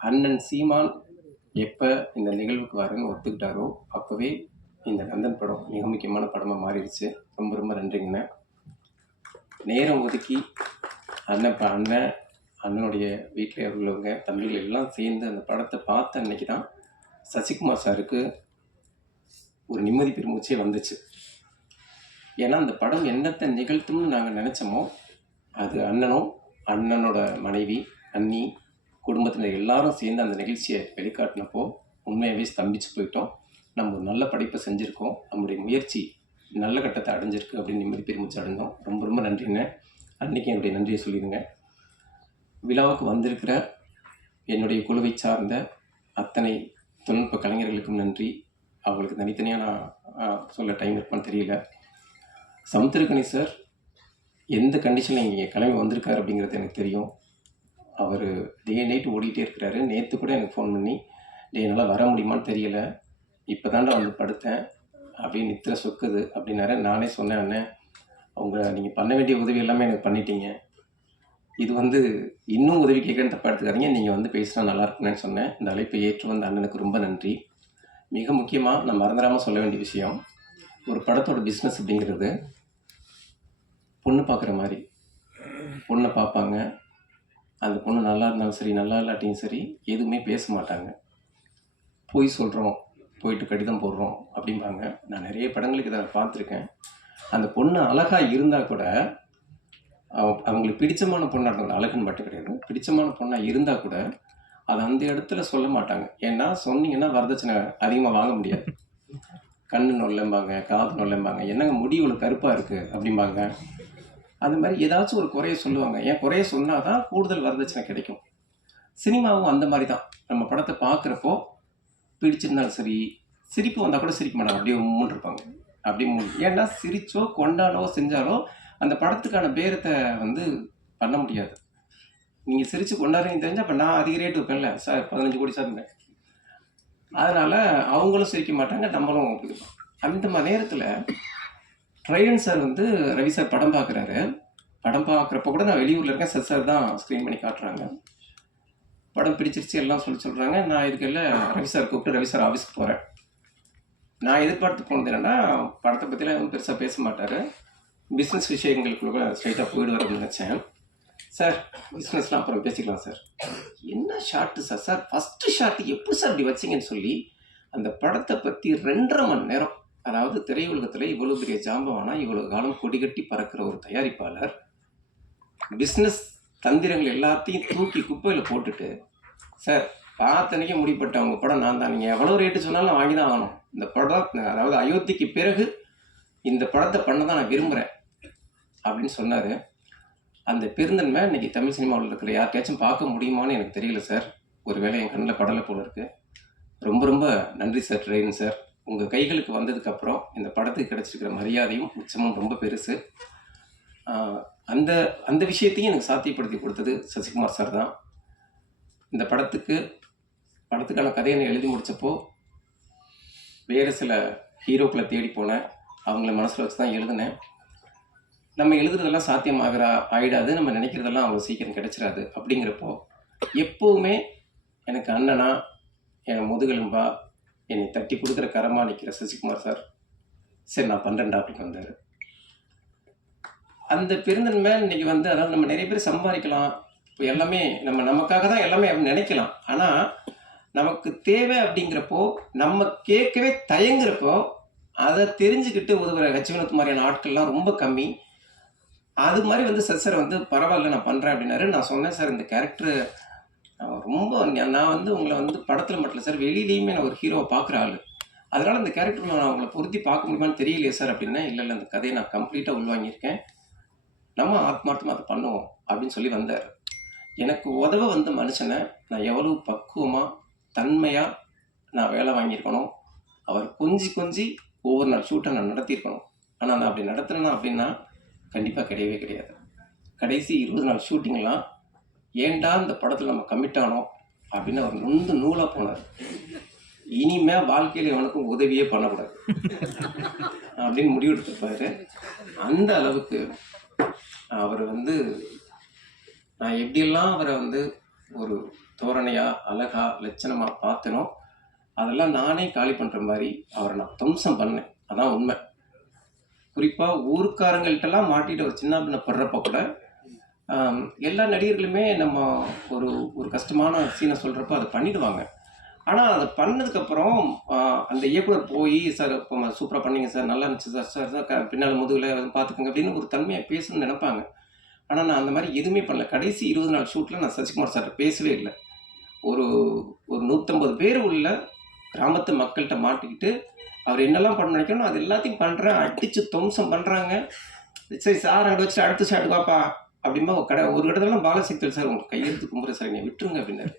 அண்ணன் சீமான் எப்போ இந்த நிகழ்வுக்கு வரேன்னு ஒத்துக்கிட்டாரோ அப்போவே இந்த நந்தன் படம் மிக முக்கியமான படமாக மாறிடுச்சு. ரொம்ப ரொம்ப நன்றிங்கண்ணே. நேரம் ஒதுக்கி அண்ணன் இப்போ அண்ணன் அண்ணனுடைய வீட்டில் உள்ளவங்க தம்பிகள் எல்லாம் சேர்ந்து அந்த படத்தை பார்த்த அன்னைக்கு தான் சசிகுமார் சாருக்கு ஒரு நிம்மதி பெருமூச்சே வந்துச்சு. ஏன்னா அந்த படம் என்னத்தை நிகழ்த்தும்னு நாங்கள் நினச்சோமோ அது அண்ணனும் அண்ணனோட மனைவி அண்ணி குடும்பத்தினர் எல்லாரும் சேர்ந்து அந்த நிகழ்ச்சியை வெளிக்காட்டினப்போ உண்மையாகவே ஸ்தம்பிச்சு போயிட்டோம். நம்ம ஒரு நல்ல படைப்பை செஞ்சுருக்கோம். நம்முடைய முயற்சி நல்ல கட்டத்தை அடைஞ்சிருக்கு அப்படின்னு நிம்மதி பெருமிச்சு அடைந்தோம். ரொம்ப ரொம்ப நன்றிங்க. அன்றைக்கி என்னுடைய நன்றியை சொல்லிடுங்க. விழாவுக்கு வந்திருக்கிற என்னுடைய குழுவை சார்ந்த அத்தனை தொழில்நுட்ப கலைஞர்களுக்கும் நன்றி. அவங்களுக்கு தனித்தனியாக நான் சொல்ல டைம் இருப்பான்னு தெரியல. சமுத்திரக்கணி சார் எந்த கண்டிஷனில் இங்கே கிளம்பி வந்திருக்காரு அப்படிங்கிறது எனக்கு தெரியும். அவர் டே நைட் ஓடிட்டே இருக்கிறாரு. நேற்று கூட எனக்கு ஃபோன் பண்ணி டே என்னால் வர முடியுமான்னு தெரியல. இப்போ தாண்டா வந்து படுத்தேன். அப்படியே நித்திர சொக்குது அப்படின்னாரு. நானே சொன்னேன் அண்ணன் அவங்க நீங்கள் பண்ண வேண்டிய உதவி எல்லாமே எனக்கு பண்ணிட்டீங்க. இது வந்து இன்னும் உதவி கேட்கறேன்னு தப்பாக எடுத்துக்காதீங்க. நீங்கள் வந்து பேசினா நல்லா இருக்குன்னு சொன்னேன். இந்த அழைப்பை ஏற்று வந்த அண்ணனுக்கு ரொம்ப நன்றி. மிக முக்கியமாக நான் மறந்துடாமல் சொல்ல வேண்டிய விஷயம் ஒரு படத்தோட பிஸ்னஸ் அப்படிங்கிறது பொண்ணு பார்க்குற மாதிரி பொண்ணை பார்ப்பாங்க. அந்த பொண்ணு நல்லா இருந்தாலும் சரி நல்லா இல்லாட்டியும் சரி எதுவுமே பேச மாட்டாங்க. போய் சொல்கிறோம் போயிட்டு கடிதம் போடுறோம் அப்படிம்பாங்க. நான் நிறைய படங்களுக்கு இதை பார்த்துருக்கேன். அந்த பொண்ணு அழகாக இருந்தால் கூட அவங்களுக்கு பிடிச்சமான பொண்ணாக இருந்தாங்க அழகுன்னு மட்டும் கிடையாது. பிடிச்சமான பொண்ணாக இருந்தால் கூட அதை அந்த இடத்துல சொல்ல மாட்டாங்க. ஏன்னா சொன்னீங்கன்னா வரதட்சணை அதிகமாக வாங்க முடியாது. கண்ணு நொல்லம்பாங்க காது நொல்லம்பாங்க. என்னங்க முடி கருப்பாக இருக்குது அப்படிம்பாங்க. அந்த மாதிரி ஏதாச்சும் ஒரு குறைய சொல்லுவாங்க. ஏன் குறைய சொன்னால் தான் கூடுதல் வரதட்சணை கிடைக்கும். சினிமாவும் அந்த மாதிரி தான் நம்ம படத்தை பார்க்குறப்போ பிடிச்சிருந்தாலும் சரி சிரிப்பு வந்தால் கூட சிரிக்க மாட்டாங்க. அப்படியே உம்முன்னு இருப்பாங்க. அப்படியே மூணு ஏன்னா சிரிச்சோ கொண்டாடோ செஞ்சாலோ அந்த படத்துக்கான பேரத்தை வந்து பண்ண முடியாது. நீங்கள் சிரித்து கொண்டாடுறீங்க தெரிஞ்சால் அப்போ நான் அதிக ரேட்டு வைப்பேன்ல. சார் பதினஞ்சு கோடி சார் இருந்தேன். அதனால் அவங்களும் சிரிக்க மாட்டாங்க நம்மளும் அந்த மாதிரி நேரத்தில் ட்ரைடன் சார் வந்து ரவி சார் படம் பார்க்குறாரு. படம் பார்க்குறப்ப கூட நான் வெளியூரில் இருக்கேன். சார் சார் தான் ஸ்க்ரீன் பண்ணி காட்டுறாங்க. படம் பிடிச்சிருச்சு எல்லாம் சொல்லி சொல்கிறாங்க நான் இதுக்கெல்ல ரவி சார் கூப்பிட்டு ரவி சார் ஆஃபீஸ்க்கு போகிறேன் நான் எதிர்பார்த்து போனது என்னென்னா படத்தை பற்றிலாம் எதுவும் பெருசாக பேச மாட்டார். பிஸ்னஸ் விஷயங்களுக்குள்ள ஸ்ட்ரைட்டாக போயிடுவார்னு நினச்சேன். சார் பிஸ்னஸ்லாம் அப்புறம் பேசிக்கலாம் சார். என்ன short sir? Sir first short எப்படி சார் இப்படி வச்சிங்கன்னு சொல்லி அந்த படத்தை பற்றி ரெண்டரை மணி நேரம் அதாவது திரையுலகத்தில் இவ்வளோ பெரிய ஜாம்பவானா இவ்வளோ காலம் கொடிகட்டி பறக்கிற ஒரு தயாரிப்பாளர் பிஸ்னஸ் தந்திரங்கள் எல்லாத்தையும் தூக்கி குப்பையில் போட்டுட்டு சார் பார்த்தனைக்கே முடிப்பட்ட அவங்க படம் நான் தான். நீங்கள் எவ்வளோ ரேட்டு சொன்னாலும் வாங்கி தான் ஆகணும். இந்த படம் அதாவது அயோத்திக்கு பிறகு இந்த படத்தை பண்ண தான் நான் விரும்புகிறேன் அப்படின்னு சொன்னார். அந்த பெருந்தன்மை இன்னைக்கு தமிழ் சினிமாவில் இருக்கிற யார்கிட்டயாச்சும் பார்க்க முடியுமான்னு எனக்கு தெரியல சார். ஒருவேளை என் கண்ணில் படலை போல இருக்குது ரொம்ப ரொம்ப நன்றி சார் ட்ரெயின் சார். உங்கள் கைகளுக்கு வந்ததுக்கப்புறம் இந்த படத்துக்கு கிடச்சிருக்கிற மரியாதையும் உச்சமும் ரொம்ப பெருசு. அந்த அந்த விஷயத்தையும் எனக்கு சாத்தியப்படுத்தி கொடுத்தது சசிகுமார் சார் தான். இந்த படத்துக்கு படத்துக்கான கதையை நான் எழுதி முடித்தப்போ வேறு சில ஹீரோக்களை தேடி போனேன். அவங்கள மனசில் வச்சு தான் எழுதினேன். நம்ம எழுதுறதெல்லாம் சாத்தியமாகிற ஆயிடாது. நம்ம நினைக்கிறதெல்லாம் அவ்வளோ சீக்கிரம் கிடைச்சிடாது அப்படிங்கிறப்போ எப்போவுமே எனக்கு அண்ணனா என் முதுகெலும்பா என்னை தட்டி கொடுக்குற கரமாக நிற்கிற சசிகுமார் சார். சரி நான் பண்ணுறேன்டா அப்படின்னு வந்தார். அந்த பெருந்தன்மை இன்றைக்கி வந்து அதாவது நம்ம நிறைய பேர் சம்பாதிக்கலாம். இப்போ எல்லாமே நம்ம நமக்காக தான் எல்லாமே அப்படி நினைக்கலாம். ஆனால் நமக்கு தேவை அப்படிங்கிறப்போ நம்ம கேட்கவே தயங்குறப்போ அதை தெரிஞ்சுக்கிட்டு உதவுற லட்சுமணத்து மாதிரியான ஆட்கள்லாம் ரொம்ப கம்மி. அது மாதிரி வந்து சார் சார் வந்து பரவாயில்ல நான் பண்ணுறேன் அப்படின்னாரு. நான் சொன்னேன் சார் இந்த கேரக்டர் ரொம்ப நான் வந்து உங்களை வந்து படத்தில் மட்டும் இல்லை சார் வெளியிலையுமே நான் ஒரு ஹீரோவை பார்க்குற ஆள். அதனால் அந்த கேரக்டர் நான் உங்களை பொருத்தி பார்க்க முடியுமான்னு தெரியலையே சார் அப்படின்னா இல்லை இல்லை அந்த கதையை நான் கம்ப்ளீட்டாக உள்வாங்கியிருக்கேன். நம்ம ஆத்மார்த்தமாக அதை பண்ணுவோம் அப்படின்னு சொல்லி வந்தார். எனக்கு உதவ வந்த மனுஷனை நான் எவ்வளவு பக்குவமாக தன்மையாக நான் வேலை வாங்கியிருக்கணும். அவர் கொஞ்சி கொஞ்சி ஒவ்வொரு நாள் ஷூட்டை நான் நடத்தியிருக்கணும். ஆனால் நான் அப்படி நடத்துனேன்னா அப்படின்னா கண்டிப்பாக கிடையவே கிடையாது. கடைசி இருபது நாள் ஷூட்டிங்லாம் ஏன்டா இந்த படத்தில் நம்ம கமிட் ஆனோம்? அப்படின்னு அவர் நொந்து நூலாக போனார். இனிமே வாழ்க்கையில் இவனுக்கும் உதவியே பண்ணக்கூடாது. அப்படின்னு முடிவெடுத்துருப்பாரு. அந்த அளவுக்கு அவர் வந்து நான் எப்படியெல்லாம் அவரை வந்து ஒரு தோரணையாக அழகா லட்சணமாக பார்த்தனோ அதெல்லாம் நானே காலி பண்ணுற மாதிரி அவரை நான் துவம்சம் பண்ணேன். அதான் உண்மை. குறிப்பாக ஊருக்காரங்கள்ட்டெல்லாம் மாட்டிட்டு ஒரு சின்ன பின்ன படுறப்ப கூட எல்லா நடிகர்களுமே நம்ம ஒரு ஒரு கஷ்டமான சீனை சொல்கிறப்போ அதை பண்ணிடுவாங்க. ஆனால் அதை பண்ணதுக்கப்புறம் அந்த இயக்குனர் போய் சார் இப்போ சூப்பராக பண்ணீங்க சார். நல்லா இருந்துச்சு சார். சார் சார் க- பின்னால பார்த்துக்கோங்க அப்படின்னு ஒரு தன்மையாக பேசணும்னு நினைப்பாங்க. ஆனால் நான் அந்த மாதிரி எதுவுமே பண்ணல. கடைசி இருபது நாள் ஷூட்டில் நான் சசிகுமார் சார் பேசவே இல்லை. ஒரு ஒரு நூற்றம்பது பேர் உள்ள கிராமத்து மக்கள்கிட்ட மாட்டிக்கிட்டு அவர் என்னெல்லாம் பண்ண நினைக்கணும் அது எல்லாத்தையும் பண்ணுறேன் அடித்து துவம்சம் பண்ணுறாங்க சரி சார் அங்கே வச்சு அடுத்த சார் வாப்பா. அப்படிமா ஒரு கடை ஒரு இடத்துல பாலசக்தல் சார் உங்களுக்கு கையெழுத்து கும்புற சார் நீங்கள் விட்டுருங்க அப்படின்னாரு.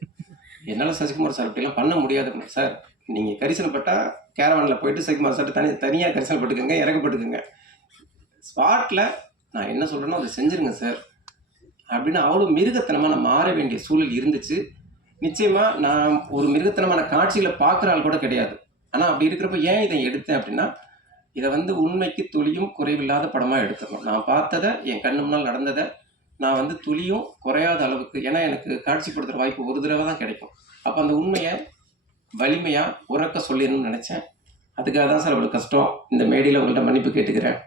என்னால் சசிகுமார் சார் அப்படிலாம் பண்ண முடியாது சார் நீங்கள் கரிசனப்பட்டா கேரவானில் போயிட்டு சசிகுமார் சார் தனி தனியாக கரிசனப்பட்டுக்கோங்க இறக்கப்பட்டுக்கோங்க. ஸ்பாட்டில் நான் என்ன சொல்கிறேனோ அதை செஞ்சுருங்க சார். அப்படின்னு அவ்வளோ மிருகத்தனமாக நான் மாற வேண்டிய சூழல் இருந்துச்சு. நிச்சயமாக நான் ஒரு மிருகத்தனமான காட்சிகளை பார்க்குற ஆள் கூட கிடையாது. ஆனால் அப்படி இருக்கிறப்ப ஏன் இதை எடுத்தேன் அப்படின்னா இதை வந்து உண்மைக்கு துளியும் குறைவில்லாத படமாக எடுத்துக்கணும். நான் பார்த்ததை என் கண்ணு முன்னால் நடந்ததை நான் வந்து துளியும் குறையாத அளவுக்கு ஏன்னா எனக்கு காட்சிப்படுத்துகிற வாய்ப்பு ஒரு தடவை தான் கிடைக்கும். அப்போ அந்த உண்மையை வலிமையாக உறக்க சொல்லிடணும்னு நினச்சேன். அதுக்காக தான் சார் அவ்வளோ கஷ்டம். இந்த மேடையில் உங்கள்கிட்ட மன்னிப்பு கேட்டுக்கிறேன்.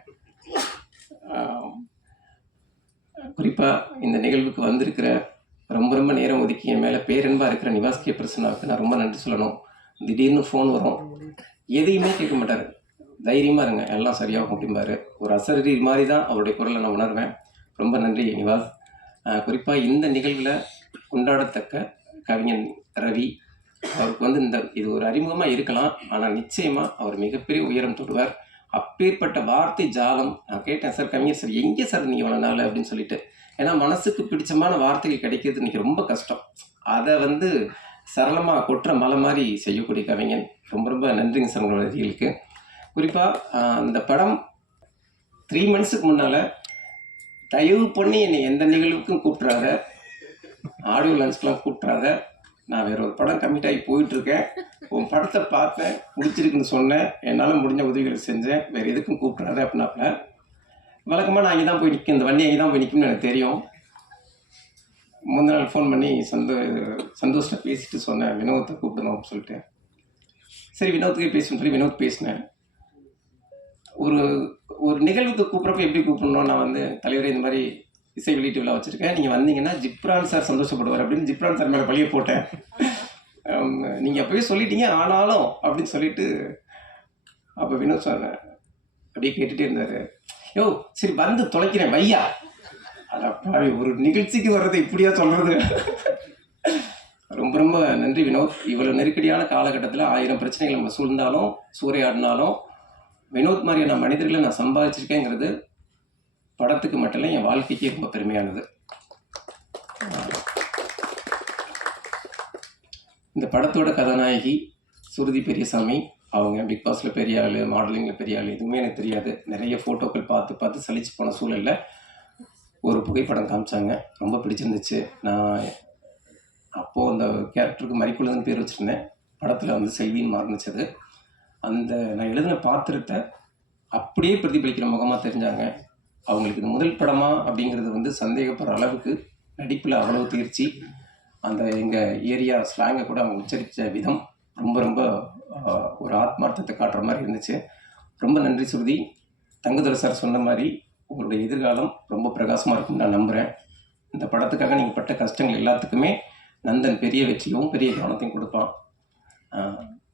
குறிப்பாக இந்த நிகழ்வுக்கு வந்திருக்கிற ரொம்ப ரொம்ப நேரம் ஒதுக்கி என் மேலே பேரன்பாக இருக்கிற நிவாஸ் கே பிரசனாவுக்கு நான் ரொம்ப நன்றி சொல்லணும். திடீர்னு ஃபோன் வரும். எதையுமே கேட்க மாட்டார். தைரியமாக இருங்க எல்லாம் சரியாகும் அப்படிம்பாரு. ஒரு அசரீர் மாதிரி தான் அவருடைய குரலை நான் உணர்வேன். ரொம்ப நன்றி நிவாஸ் குறிப்பாக இந்த நிகழ்வில் கொண்டாடத்தக்க கவிஞன் ரவி அவருக்கு வந்து இந்த இது ஒரு அறிமுகமாக இருக்கலாம் ஆனால் நிச்சயமாக அவர் மிகப்பெரிய உயரம் தொடுவார். அப்பேற்பட்ட வார்த்தை ஜாலம் நான் கேட்டேன் சார் கவிஞர் சார் எங்கே சார் நீங்கள் இவ்வளோ நாள்? அப்படின்னு சொல்லிட்டு. ஏன்னா மனசுக்கு பிடிச்சமான வார்த்தைகள் கிடைக்கிறது இன்றைக்கி ரொம்ப கஷ்டம். அதை வந்து சரளமாக கொட்டுற மலை மாதிரி செய்யக்கூடிய கவிஞன். ரொம்ப ரொம்ப நன்றிங்க சார் உங்களோட வரிகளுக்கு குறிப்பாக அந்த படம் த்ரீ மந்த்ஸுக்கு முன்னால் தயவு பண்ணி என்னை எந்த நிகழ்வுக்கும் கூப்பிட்றாத ஆடியோ லன்ஸ்க்கெலாம் கூப்பிட்றாத நான் வேற ஒரு படம் கமிட் ஆகி போயிட்டுருக்கேன். உன் படத்தை பார்த்தேன் பிடிச்சிருக்குன்னு சொன்னேன். என்னால் முடிஞ்ச உதவிகளை செஞ்சேன். வேறு எதுக்கும் கூப்பிட்றாரு அப்படின்னாப்புல. வழக்கமாக நான் அங்கே தான் போய் நிற்கும் இந்த வண்டி அங்கே தான் போய் நிற்கும்னு எனக்கு தெரியும். முந்தின நாள் ஃபோன் பண்ணி சந்தோ சந்தோஷத்தை பேசிட்டு சொன்னேன் வினோத்தை கூப்பிடணும் அப்படின்னு சொல்லிட்டு. சரி வினோத்துக்கே பேசணும்னு சொல்லி வினோத் பேசினேன். ஒரு ஒரு நிகழ்வுக்கு கூப்பிட்றப்ப எப்படி கூப்பிடணும்? நான் வந்து தலைவரே இந்த மாதிரி இசை வெளியீட்டு விழா வச்சுருக்கேன். நீங்கள் வந்தீங்கன்னா ஜிப்ரான் சார் சந்தோஷப்படுவார் அப்படின்னு ஜிப்ரான் சார் மேலே பழிய போட்டேன். நீங்கள் அப்போவே சொல்லிட்டீங்க ஆனாலும் அப்படின்னு சொல்லிட்டு அப்போ வினோத் சார் அப்படியே கேட்டுகிட்டே இருந்தார். யோ சரி வந்து தொலைக்கிறேன் வையா? அட ஒரு நிகழ்ச்சிக்கு வர்றது இப்படியா சொல்கிறது ரொம்ப ரொம்ப நன்றி வினோத். இவ்வளோ நெருக்கடியான காலகட்டத்தில் ஆயிரம் பிரச்சனைகள் நம்ம சூழ்ந்தாலும் சூறையாடினாலும் வினோத் மாதிரியான மனிதர்களை நான் சம்பாதிச்சிருக்கேங்கிறது படத்துக்கு மட்டும் இல்லை என் வாழ்க்கைக்கே ரொம்ப பெருமையானது. இந்த படத்தோட கதாநாயகி சுருதி பெரியசாமி அவங்க பிக் பாஸில் பெரிய ஆள் மாடலிங்கில் பெரிய ஆள் எதுவுமே எனக்கு தெரியாது. நிறைய ஃபோட்டோக்கள் பார்த்து பார்த்து சலிச்சு போன சூழலில் ஒரு புகைப்படம் காமிச்சாங்க. ரொம்ப பிடிச்சிருந்துச்சு. நான் அப்போது அந்த கேரக்டருக்கு மறிக்குள்ளதுன்னு பேர் வச்சுருந்தேன். படத்தில் வந்து செல்வின்னு மாறினுச்சது அந்த நான் எழுதின பாத்திரத்தை அப்படியே பிரதிபலிக்கிற முகமாக தெரிஞ்சாங்க. அவங்களுக்கு இது முதல் படமா அப்படிங்கிறது வந்து சந்தேகப்படுற அளவுக்கு நடிப்பில் அவ்வளோ தேர்ச்சி. அந்த எங்கள் ஏரியா ஸ்லாங்கை கூட அவங்க உச்சரித்த விதம் ரொம்ப ரொம்ப ஒரு ஆத்மார்த்தத்தை காட்டுற மாதிரி இருந்துச்சு. ரொம்ப நன்றி சுருதி. தங்குதுரை சார் சொன்ன மாதிரி உங்களுடைய எதிர்காலம் ரொம்ப பிரகாசமாக இருக்கும்னு நான் நம்புகிறேன் இந்த படத்துக்காக நீங்கள் பட்ட கஷ்டங்கள் எல்லாத்துக்குமே நந்தன் பெரிய வெற்றியும் பெரிய கவனத்தையும் கொடுப்பான்.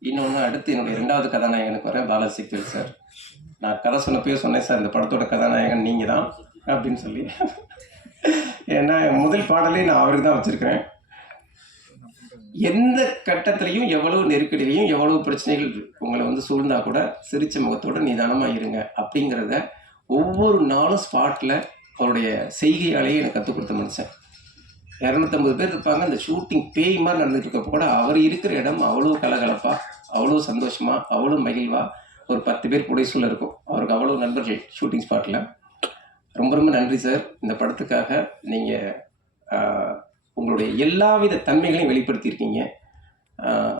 இன்னொன்று அடுத்து என்னுடைய ரெண்டாவது கதாநாயகனுக்கு வர பாலசிக்கல் சார். நான் கதை சொன்னப்பயே சொன்னேன் சார் இந்த படத்தோட கதாநாயகன் நீங்கள் தான் அப்படின்னு சொல்லி. ஏன்னா என் முதல் பாடலே நான் அவருக்கு தான் வச்சுருக்கிறேன். எந்த கட்டத்திலையும் எவ்வளவு நெருக்கடியிலையும் எவ்வளவு பிரச்சனைகள் உங்களை வந்து சூழ்ந்தா கூட சிரிச்ச முகத்தோட நிதானமாக இருங்க அப்படிங்கிறத ஒவ்வொரு நாளும் ஸ்பாட்டில் அவருடைய செய்கையாலேயே எனக்கு கற்றுக் கொடுத்த மனுஷன் இரநூத்தம்பது பேர் இருப்பாங்க. அந்த ஷூட்டிங் பேய் மாதிரி நடந்துட்டு இருக்கப்போ கூட அவர் இருக்கிற இடம் அவ்வளோ கலகலப்பாக அவ்வளோ சந்தோஷமாக அவ்வளோ மகிழ்வாக ஒரு பத்து பேர் புடைசூழல் இருக்கும். அவருக்கு அவ்வளோ நண்பர்கள் ஷூட்டிங் ஸ்பாட்டில் ரொம்ப ரொம்ப நன்றி சார் இந்த படத்துக்காக நீங்கள் உங்களுடைய எல்லாவித தன்மைகளையும் வெளிப்படுத்தியிருக்கீங்க.